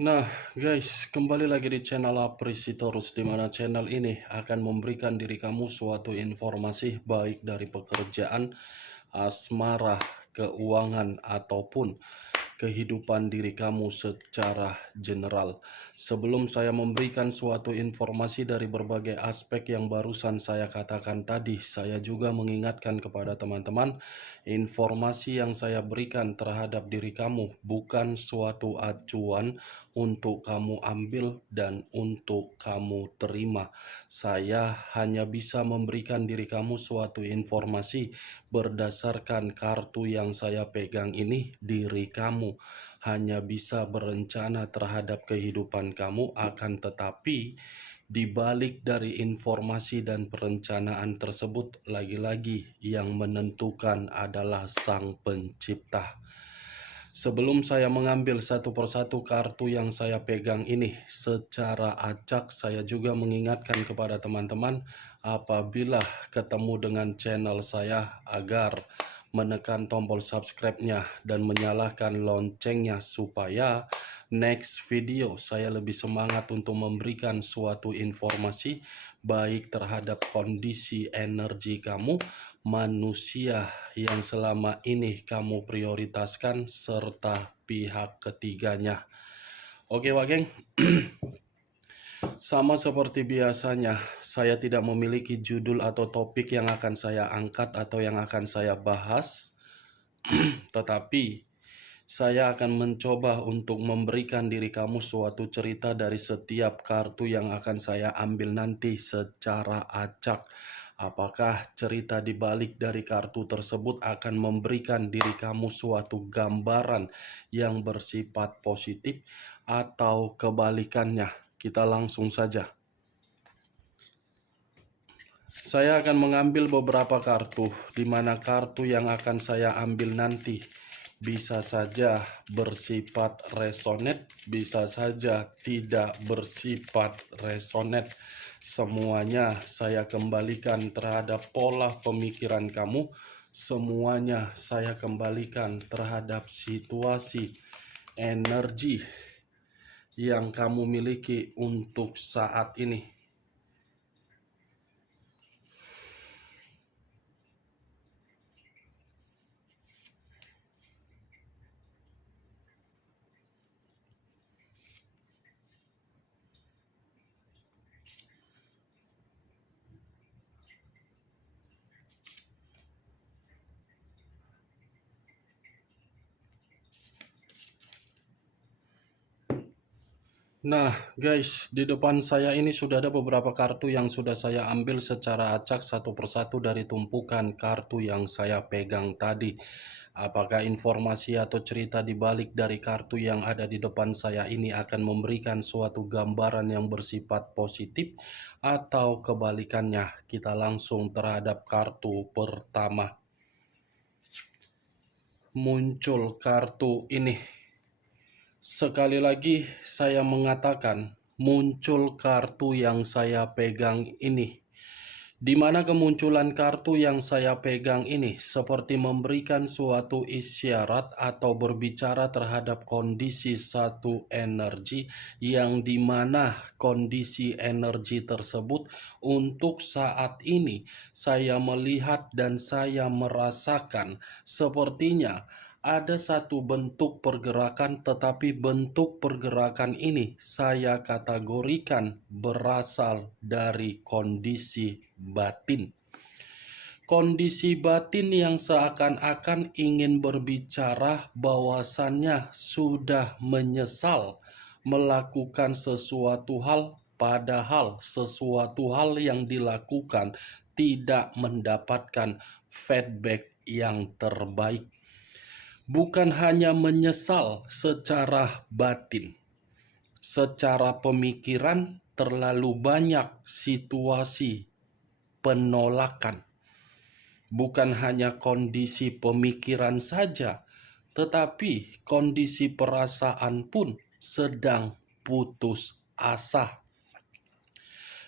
Nah, guys, kembali lagi di channel Aprisitorus, di mana channel ini akan memberikan diri kamu suatu informasi baik dari pekerjaan, asmara, keuangan, ataupun kehidupan diri kamu secara general. Sebelum saya memberikan suatu informasi dari berbagai aspek yang barusan saya katakan tadi, saya juga mengingatkan kepada teman-teman, informasi yang saya berikan terhadap diri kamu bukan suatu acuan untuk kamu ambil dan untuk kamu terima. Saya hanya bisa memberikan diri kamu suatu informasi berdasarkan kartu yang saya pegang ini. Diri kamu hanya bisa berencana terhadap kehidupan kamu, akan tetapi di balik dari informasi dan perencanaan tersebut, lagi-lagi yang menentukan adalah Sang Pencipta. Sebelum saya mengambil satu persatu kartu yang saya pegang ini secara acak, saya juga mengingatkan kepada teman-teman apabila ketemu dengan channel saya agar menekan tombol subscribe-nya dan menyalakan loncengnya supaya next video saya lebih semangat untuk memberikan suatu informasi baik terhadap kondisi energi kamu, manusia yang selama ini kamu prioritaskan, serta pihak ketiganya. Oke, Wageng. Sama seperti biasanya, saya tidak memiliki judul atau topik yang akan saya angkat atau yang akan saya bahas, tetapi saya akan mencoba untuk memberikan diri kamu suatu cerita dari setiap kartu yang akan saya ambil nanti secara acak. Apakah cerita di balik dari kartu tersebut akan memberikan diri kamu suatu gambaran yang bersifat positif atau kebalikannya? Kita langsung saja. Saya akan mengambil beberapa kartu, di mana kartu yang akan saya ambil nanti bisa saja bersifat resonate, bisa saja tidak bersifat resonate. Semuanya saya kembalikan terhadap pola pemikiran kamu. Semuanya saya kembalikan terhadap situasi energi yang kamu miliki untuk saat ini. Nah, guys, di depan saya ini sudah ada beberapa kartu yang sudah saya ambil secara acak satu persatu dari tumpukan kartu yang saya pegang tadi. Apakah informasi atau cerita di balik dari kartu yang ada di depan saya ini akan memberikan suatu gambaran yang bersifat positif atau kebalikannya? Kita langsung terhadap kartu pertama. Muncul kartu ini. Sekali lagi saya mengatakan, muncul kartu yang saya pegang ini. Di mana kemunculan kartu yang saya pegang ini seperti memberikan suatu isyarat atau berbicara terhadap kondisi satu energi, yang dimana kondisi energi tersebut untuk saat ini saya melihat dan saya merasakan sepertinya ada satu bentuk pergerakan, tetapi bentuk pergerakan ini saya kategorikan berasal dari kondisi batin. Kondisi batin yang seakan-akan ingin berbicara bahwasannya sudah menyesal melakukan sesuatu hal, padahal sesuatu hal yang dilakukan tidak mendapatkan feedback yang terbaik. Bukan hanya menyesal secara batin, secara pemikiran terlalu banyak situasi penolakan. Bukan hanya kondisi pemikiran saja, tetapi kondisi perasaan pun sedang putus asa.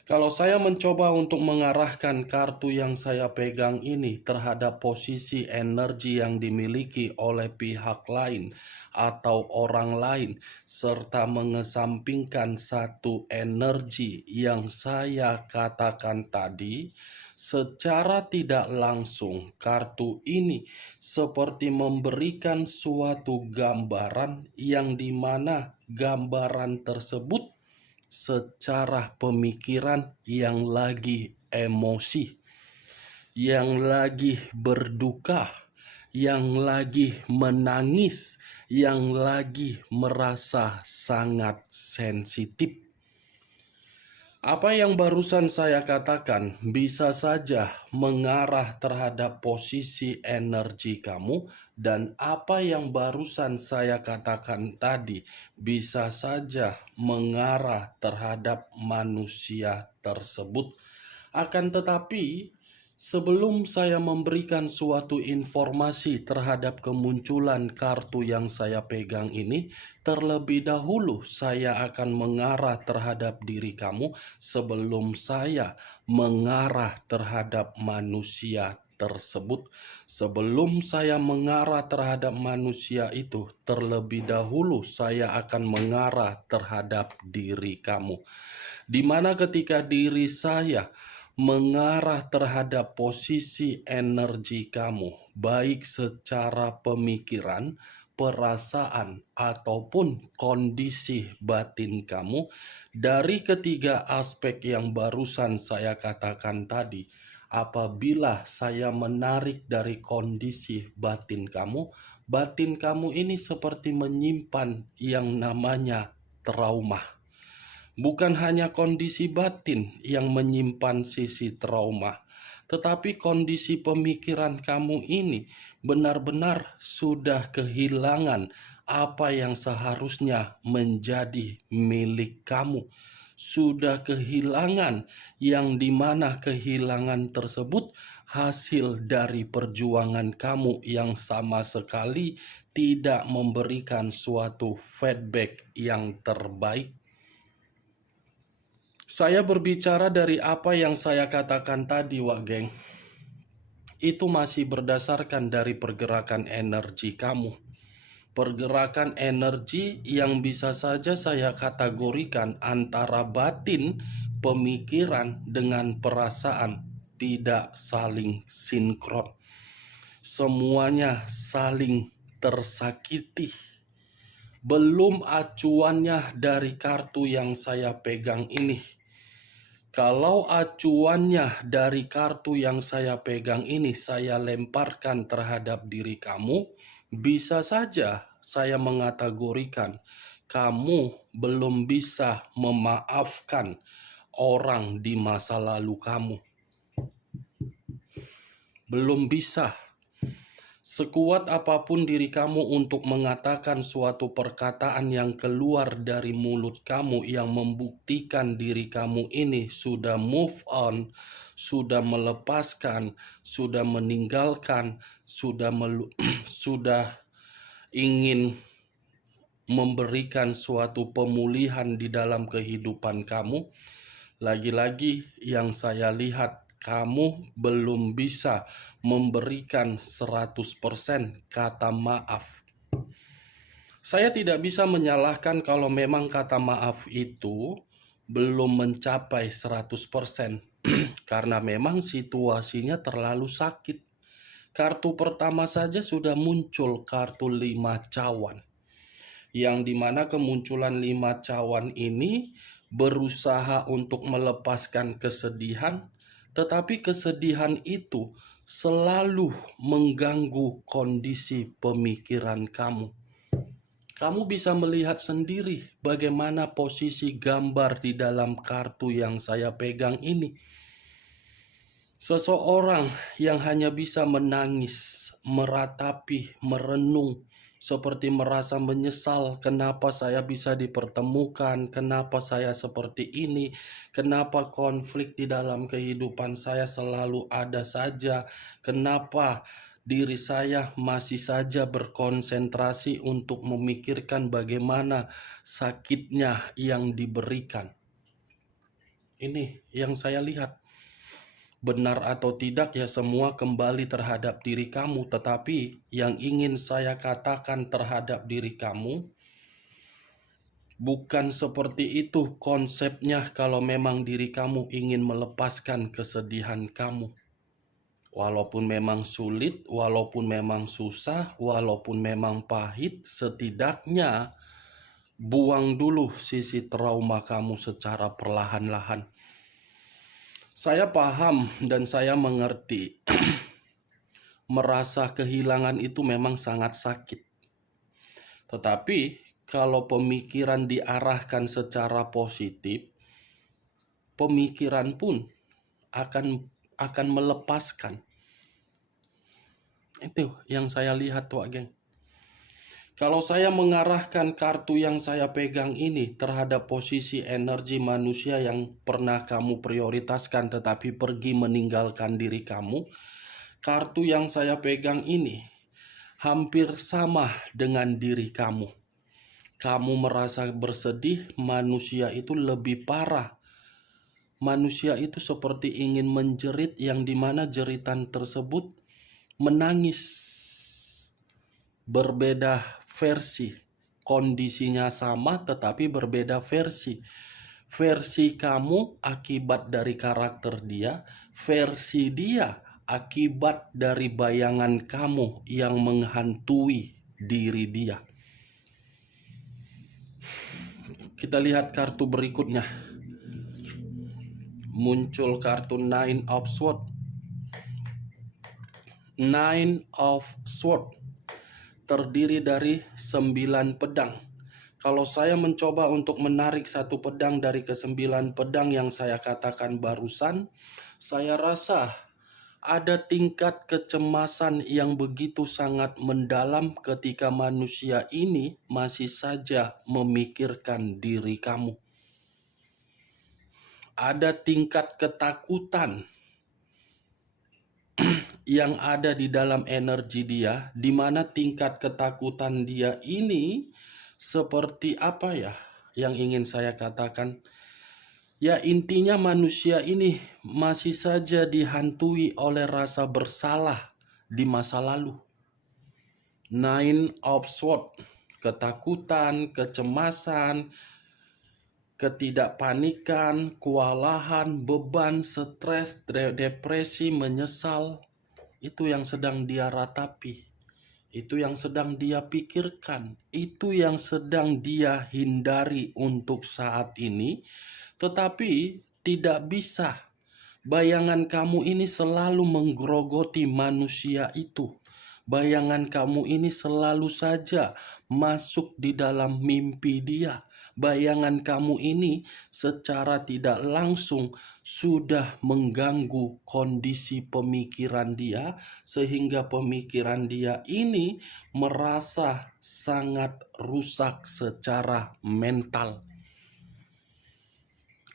Kalau saya mencoba untuk mengarahkan kartu yang saya pegang ini terhadap posisi energi yang dimiliki oleh pihak lain atau orang lain, serta mengesampingkan satu energi yang saya katakan tadi, secara tidak langsung kartu ini seperti memberikan suatu gambaran yang dimana gambaran tersebut secara pemikiran yang lagi emosi, yang lagi berduka, yang lagi menangis, yang lagi merasa sangat sensitif. Apa yang barusan saya katakan bisa saja mengarah terhadap posisi energi kamu, dan apa yang barusan saya katakan tadi bisa saja mengarah terhadap manusia tersebut. Akan tetapi, sebelum saya memberikan suatu informasi terhadap kemunculan kartu yang saya pegang ini, terlebih dahulu saya akan mengarah terhadap diri kamu sebelum saya mengarah terhadap manusia tersebut. Sebelum saya mengarah terhadap manusia itu, terlebih dahulu saya akan mengarah terhadap diri kamu. Di mana ketika diri saya mengarah terhadap posisi energi kamu, baik secara pemikiran, perasaan, ataupun kondisi batin kamu, dari ketiga aspek yang barusan saya katakan tadi, apabila saya menarik dari kondisi batin kamu ini seperti menyimpan yang namanya trauma. Bukan hanya kondisi batin yang menyimpan sisi trauma, tetapi kondisi pemikiran kamu ini benar-benar sudah kehilangan apa yang seharusnya menjadi milik kamu. Sudah kehilangan yang dimana kehilangan tersebut hasil dari perjuangan kamu yang sama sekali tidak memberikan suatu feedback yang terbaik. Saya berbicara dari apa yang saya katakan tadi, Wak Geng. Itu masih berdasarkan dari pergerakan energi kamu. Pergerakan energi yang bisa saja saya kategorikan antara batin, pemikiran, dengan perasaan tidak saling sinkron. Semuanya saling tersakiti. Belum acuannya dari kartu yang saya pegang ini. Kalau acuannya dari kartu yang saya pegang ini saya lemparkan terhadap diri kamu, bisa saja saya mengategorikan kamu belum bisa memaafkan orang di masa lalu kamu. Belum bisa. Sekuat apapun diri kamu untuk mengatakan suatu perkataan yang keluar dari mulut kamu yang membuktikan diri kamu ini sudah move on, sudah melepaskan, sudah meninggalkan, sudah ingin memberikan suatu pemulihan di dalam kehidupan kamu. Lagi-lagi yang saya lihat, kamu belum bisa memberikan 100% kata maaf. Saya tidak bisa menyalahkan kalau memang kata maaf itu belum mencapai 100%. Karena memang situasinya terlalu sakit. Kartu pertama saja sudah muncul kartu 5 cawan. Yang dimana kemunculan 5 cawan ini berusaha untuk melepaskan kesedihan, tetapi kesedihan itu selalu mengganggu kondisi pemikiran kamu. Kamu bisa melihat sendiri bagaimana posisi gambar di dalam kartu yang saya pegang ini. Seseorang yang hanya bisa menangis, meratapi, merenung, seperti merasa menyesal kenapa saya bisa dipertemukan, kenapa saya seperti ini, kenapa konflik di dalam kehidupan saya selalu ada saja, kenapa diri saya masih saja berkonsentrasi untuk memikirkan bagaimana sakitnya yang diberikan. Ini yang saya lihat. Benar atau tidak ya semua kembali terhadap diri kamu. Tetapi yang ingin saya katakan terhadap diri kamu, bukan seperti itu konsepnya kalau memang diri kamu ingin melepaskan kesedihan kamu. Walaupun memang sulit, walaupun memang susah, walaupun memang pahit, setidaknya buang dulu sisi trauma kamu secara perlahan-lahan. Saya paham dan saya mengerti. Merasa kehilangan itu memang sangat sakit. Tetapi kalau pemikiran diarahkan secara positif, pemikiran pun akan melepaskan. Itu yang saya lihat, Wak Geng. Kalau saya mengarahkan kartu yang saya pegang ini terhadap posisi energi manusia yang pernah kamu prioritaskan tetapi pergi meninggalkan diri kamu, kartu yang saya pegang ini hampir sama dengan diri kamu. Kamu merasa bersedih, manusia itu lebih parah. Manusia itu seperti ingin menjerit yang dimana jeritan tersebut menangis. Berbeda versi. Kondisinya sama tetapi berbeda versi. Versi kamu akibat dari karakter dia, versi dia akibat dari bayangan kamu yang menghantui diri dia. Kita lihat kartu berikutnya. Muncul kartu Nine of Swords. Nine of Swords terdiri dari 9 pedang. Kalau saya mencoba untuk menarik satu pedang dari ke-9 pedang yang saya katakan barusan, saya rasa ada tingkat kecemasan yang begitu sangat mendalam ketika manusia ini masih saja memikirkan diri kamu. Ada tingkat ketakutan yang ada di dalam energi dia, di mana tingkat ketakutan dia ini seperti apa ya yang ingin saya katakan? Ya intinya manusia ini masih saja dihantui oleh rasa bersalah di masa lalu. Nine of Swords, ketakutan, kecemasan, ketidakpanikan, kewalahan, beban, stres, depresi, menyesal. Itu yang sedang dia ratapi. Itu yang sedang dia pikirkan. Itu yang sedang dia hindari untuk saat ini. Tetapi tidak bisa. Bayangan kamu ini selalu menggerogoti manusia itu. Bayangan kamu ini selalu saja masuk di dalam mimpi dia. Bayangan kamu ini secara tidak langsung sudah mengganggu kondisi pemikiran dia, sehingga pemikiran dia ini merasa sangat rusak secara mental.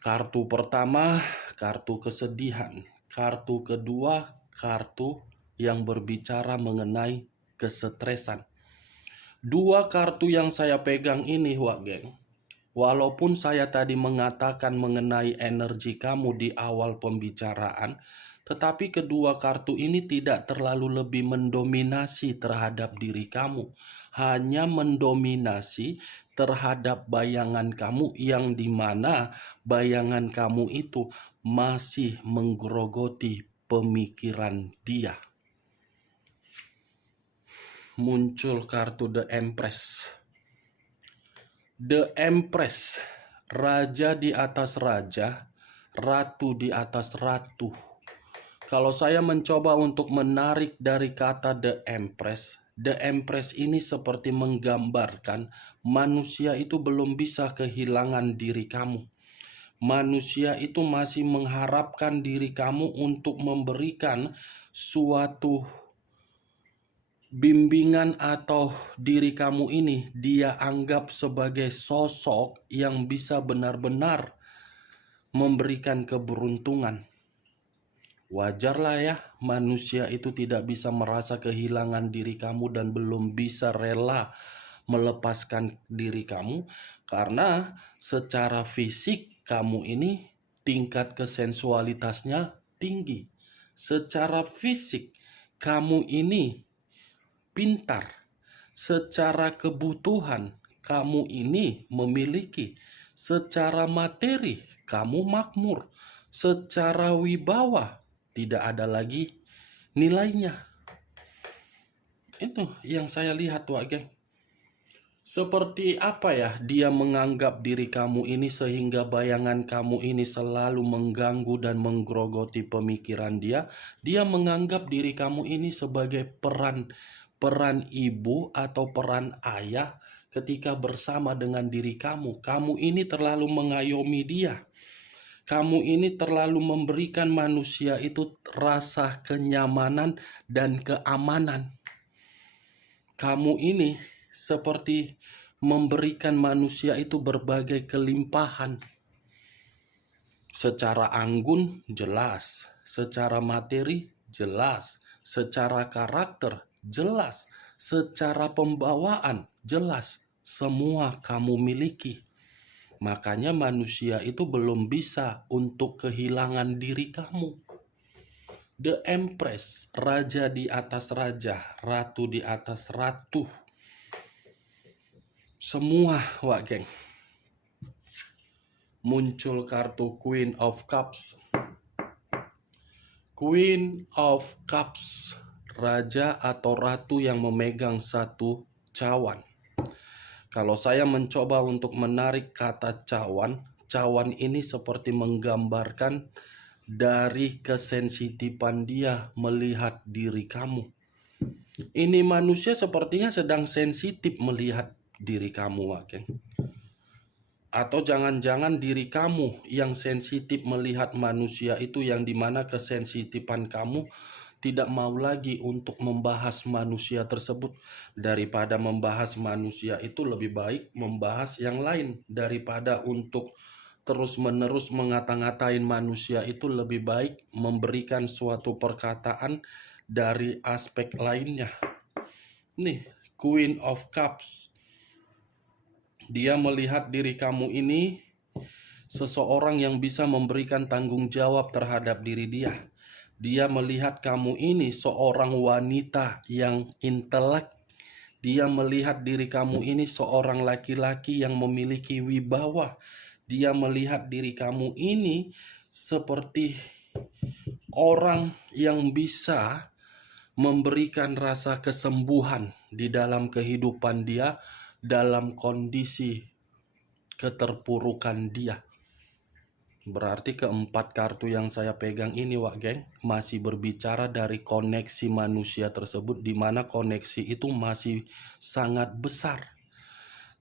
Kartu pertama, kartu kesedihan. Kartu kedua, kartu yang berbicara mengenai kesetresan. Dua kartu yang saya pegang ini, Wak Geng, walaupun saya tadi mengatakan mengenai energi kamu di awal pembicaraan, tetapi kedua kartu ini tidak terlalu lebih mendominasi terhadap diri kamu. Hanya mendominasi terhadap bayangan kamu yang dimana bayangan kamu itu masih menggerogoti pemikiran dia. Muncul kartu The Empress. The Empress, raja di atas raja, ratu di atas ratu. Kalau saya mencoba untuk menarik dari kata The Empress ini seperti menggambarkan manusia itu belum bisa kehilangan diri kamu. Manusia itu masih mengharapkan diri kamu untuk memberikan suatu bimbingan atau diri kamu ini dia anggap sebagai sosok yang bisa benar-benar memberikan keberuntungan. Wajarlah ya, manusia itu tidak bisa merasa kehilangan diri kamu dan belum bisa rela melepaskan diri kamu karena secara fisik kamu ini tingkat kesensualitasnya tinggi. Secara fisik, kamu ini pintar. Secara kebutuhan, kamu ini memiliki. Secara materi, kamu makmur. Secara wibawa, tidak ada lagi nilainya. Itu yang saya lihat, Wak Geng. Seperti apa ya dia menganggap diri kamu ini sehingga bayangan kamu ini selalu mengganggu dan menggerogoti pemikiran dia. Dia menganggap diri kamu ini sebagai peran ibu atau peran ayah ketika bersama dengan diri kamu. Kamu ini terlalu mengayomi dia. Kamu ini terlalu memberikan manusia itu rasa kenyamanan dan keamanan. Kamu ini seperti memberikan manusia itu berbagai kelimpahan. Secara anggun jelas, secara materi jelas, secara karakter jelas, secara pembawaan jelas, semua kamu miliki. Makanya manusia itu belum bisa untuk kehilangan diri kamu. The Empress, raja di atas raja, ratu di atas ratu. Semua, Wak Geng. Muncul kartu Queen of Cups. Queen of Cups, raja atau ratu yang memegang satu cawan. Kalau saya mencoba untuk menarik kata cawan, cawan ini seperti menggambarkan dari kesensitifan dia melihat diri kamu. Ini manusia sepertinya sedang sensitif melihat diri kamu, Wak Geng. Atau jangan-jangan diri kamu yang sensitif melihat manusia itu, yang dimana kesensitifan kamu tidak mau lagi untuk membahas manusia tersebut. Daripada membahas manusia itu, lebih baik membahas yang lain. Daripada untuk terus-menerus mengata-ngatain manusia itu, lebih baik memberikan suatu perkataan dari aspek lainnya. Nih, Queen of Cups. Dia melihat diri kamu ini seseorang yang bisa memberikan tanggung jawab terhadap diri dia. Dia melihat kamu ini seorang wanita yang intelek. Dia melihat diri kamu ini seorang laki-laki yang memiliki wibawa. Dia melihat diri kamu ini seperti orang yang bisa memberikan rasa kesembuhan di dalam kehidupan dia, dalam kondisi keterpurukan dia. Berarti keempat kartu yang saya pegang ini, Wak Geng, masih berbicara dari koneksi manusia tersebut, di mana koneksi itu masih sangat besar.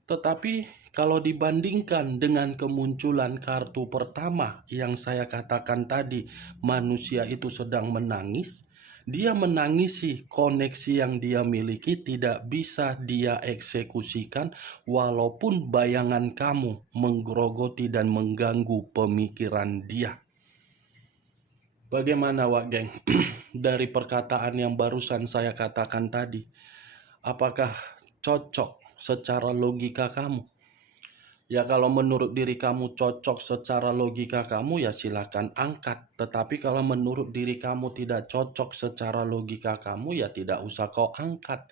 Tetapi kalau dibandingkan dengan kemunculan kartu pertama yang saya katakan tadi, manusia itu sedang menangis. Dia menangisi koneksi yang dia miliki tidak bisa dia eksekusikan walaupun bayangan kamu menggerogoti dan mengganggu pemikiran dia. Bagaimana, Wak Geng? Dari perkataan yang barusan saya katakan tadi, apakah cocok secara logika kamu? Ya kalau menurut diri kamu cocok secara logika kamu, ya silakan angkat. Tetapi kalau menurut diri kamu tidak cocok secara logika kamu, ya tidak usah kau angkat.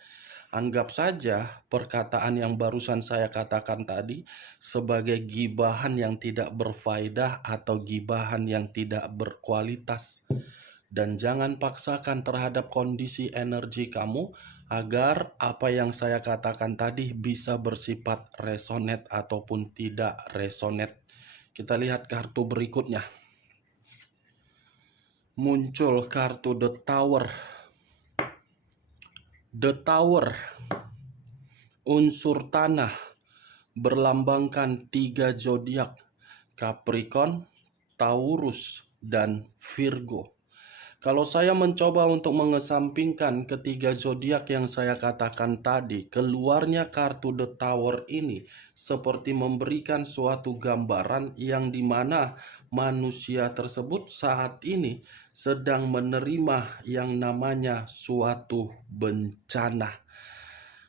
Anggap saja perkataan yang barusan saya katakan tadi sebagai gibahan yang tidak berfaedah atau gibahan yang tidak berkualitas. Dan jangan paksakan terhadap kondisi energi kamu agar apa yang saya katakan tadi bisa bersifat resonate ataupun tidak resonate. Kita lihat kartu berikutnya. Muncul kartu The Tower. The Tower, unsur tanah, berlambangkan 3 zodiak, Capricorn, Taurus, dan Virgo. Kalau saya mencoba untuk mengesampingkan ketiga zodiak yang saya katakan tadi, keluarnya kartu The Tower ini seperti memberikan suatu gambaran yang dimana manusia tersebut saat ini sedang menerima yang namanya suatu bencana.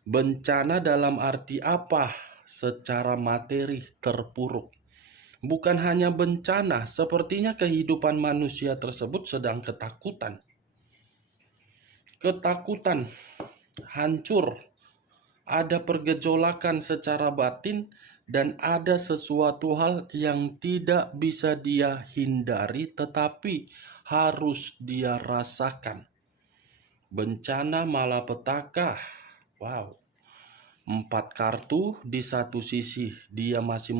Bencana dalam arti apa? Secara materi terpuruk. Bukan hanya bencana, sepertinya kehidupan manusia tersebut sedang ketakutan. Ketakutan, hancur, ada pergejolakan secara batin, dan ada sesuatu hal yang tidak bisa dia hindari, tetapi harus dia rasakan. Bencana malapetaka. Wow. 4 kartu di satu sisi dia masih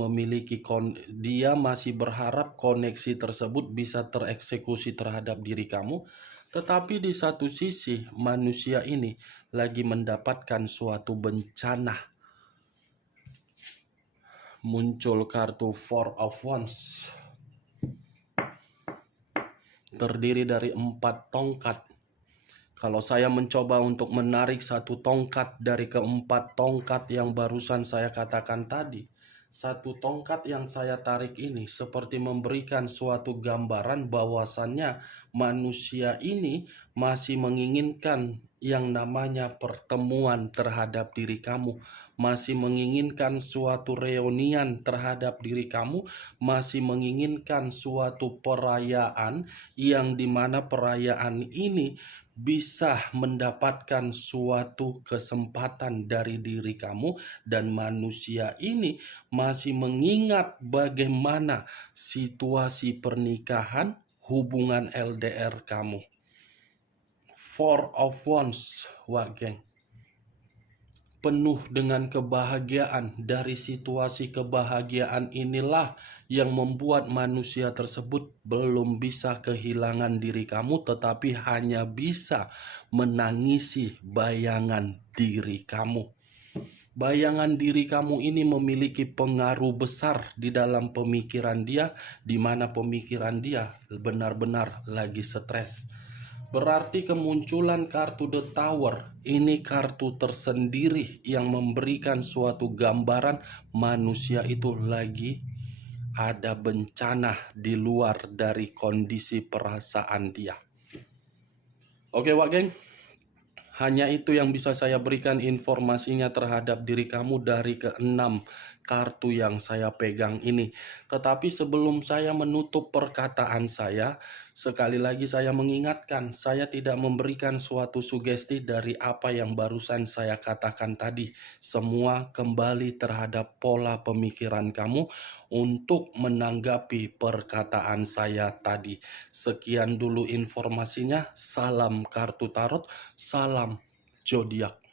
berharap koneksi tersebut bisa tereksekusi terhadap diri kamu, tetapi di satu sisi manusia ini lagi mendapatkan suatu bencana. Muncul kartu Four of Wands, terdiri dari 4 tongkat. Kalau saya mencoba untuk menarik satu tongkat dari keempat tongkat yang barusan saya katakan tadi, satu tongkat yang saya tarik ini seperti memberikan suatu gambaran bahwasannya manusia ini masih menginginkan yang namanya pertemuan terhadap diri kamu, masih menginginkan suatu reunian terhadap diri kamu, masih menginginkan suatu perayaan yang dimana perayaan ini bisa mendapatkan suatu kesempatan dari diri kamu, dan manusia ini masih mengingat bagaimana situasi pernikahan hubungan LDR kamu. Four of Wands, wah geng, penuh dengan kebahagiaan. Dari situasi kebahagiaan inilah yang membuat manusia tersebut belum bisa kehilangan diri kamu, tetapi hanya bisa menangisi bayangan diri kamu. Bayangan diri kamu ini memiliki pengaruh besar di dalam pemikiran dia, di mana pemikiran dia benar-benar lagi stres. Berarti kemunculan kartu The Tower ini kartu tersendiri yang memberikan suatu gambaran manusia itu lagi ada bencana di luar dari kondisi perasaan dia. Oke Wak geng, hanya itu yang bisa saya berikan informasinya terhadap diri kamu dari ke-6 kartu yang saya pegang ini. Tetapi sebelum saya menutup perkataan saya, sekali lagi saya mengingatkan, saya tidak memberikan suatu sugesti dari apa yang barusan saya katakan tadi. Semua kembali terhadap pola pemikiran kamu untuk menanggapi perkataan saya tadi. Sekian dulu informasinya. Salam kartu tarot, salam zodiak.